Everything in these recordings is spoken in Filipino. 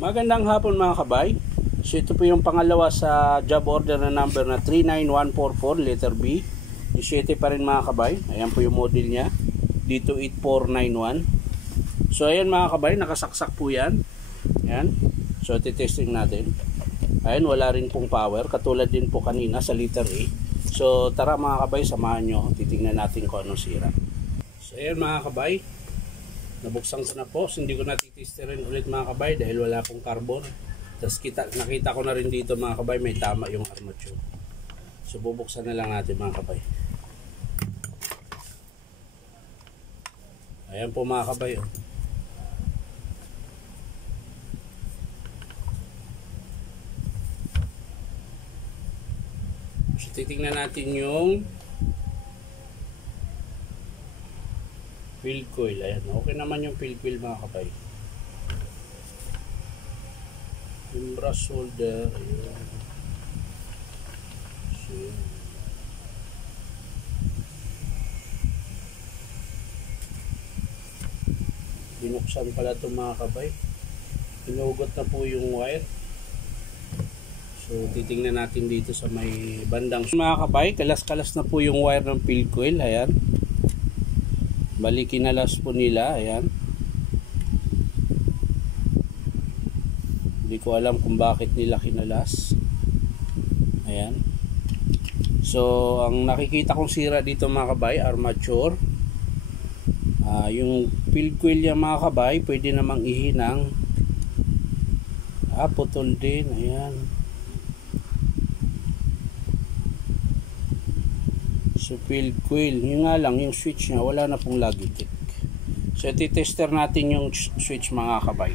Magandang hapon mga kabay. So ito po yung pangalawa sa job order na number na 39144 letter B. Yung 7 pa rin mga kabay. Ayan po yung model niya. Dito 8491. So ayan mga kabay, nakasaksak po yan. Ayan. So titesting natin. Ayan, wala rin pong power. Katulad din po kanina sa letter A. So tara mga kabay, samahan nyo. Titingnan natin kung anong sira. So ayan mga kabay, nabuksan ko na po. So, hindi ko natitesterin ulit mga kabay dahil wala pong carbon. Tapos nakita ko na rin dito mga kabay, may tama yung armature. So bubuksan na lang natin mga kabay. Ayan po mga kabay. Oh. So titingnan natin yung field coil. Ayan, okay naman yung field coil mga kabay. Yung brass holder, ayan. So, binuksan pala ito mga kabay. Pinugot na po yung wire. So titingnan natin dito sa may bandang mga kabay, kalas-kalas na po yung wire ng field coil. Ayan, bali kinalas po nila. Ayan, hindi ko alam kung bakit nila kinalas. Ayan, so ang nakikita kong sira dito mga kabay, armature. Yung field coil niya mga kabay, pwede namang ihinang. Putol din. Ayan, so field coil, yun nga lang, yung switch nya wala na pong Logitech. So titester natin yung switch mga kabay.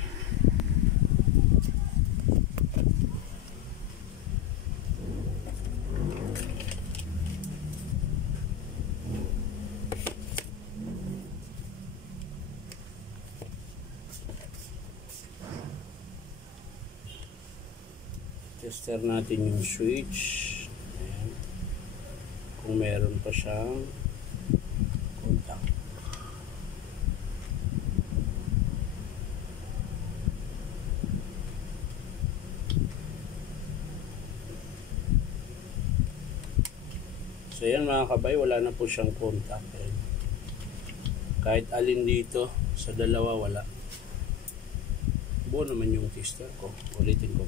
Tester natin yung switch. Ayan, kung meron pa siyang contact. So yan mga kabay, wala na po siyang contact. Ayan. Kahit alin dito sa dalawa wala. Buo naman yung tester ko. Ulitin ko.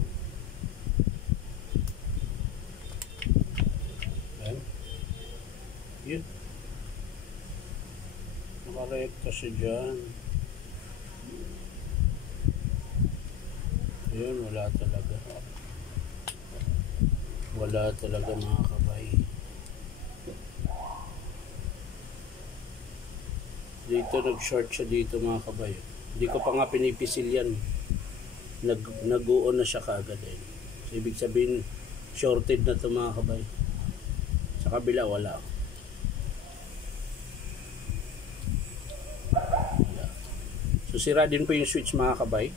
Yun, nakarekta siya dyan. Yun, wala talaga mga kabay. Dito nag short siya dito mga kabay. Hindi ko pa nga pinipisil yan. Nag-uon na siya kaagad. So ibig sabihin shorted na to mga kabay. Sa kabila wala. So sira din po yung switch mga kabay.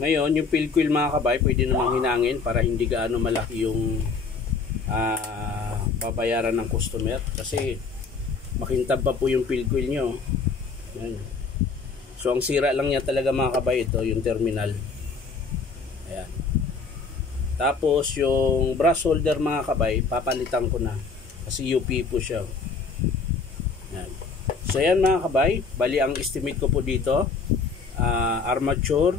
Ngayon yung field coil mga kabay, pwede namang hinangin para hindi gaano malaki yung babayaran ng customer. Kasi makintab pa po yung field coil nyo. Yan. So ang sira lang niya talaga mga kabay, ito yung terminal. Ayan. Tapos yung brass holder mga kabay, papalitan ko na. Kasi UP po siya. Ayan. So yan mga kabay, bali ang estimate ko po dito, armature,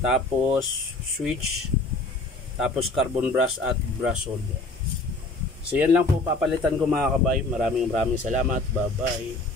tapos switch, tapos carbon brass at brass holder. So yan lang po papalitan ko mga kabay. Maraming salamat. Bye bye.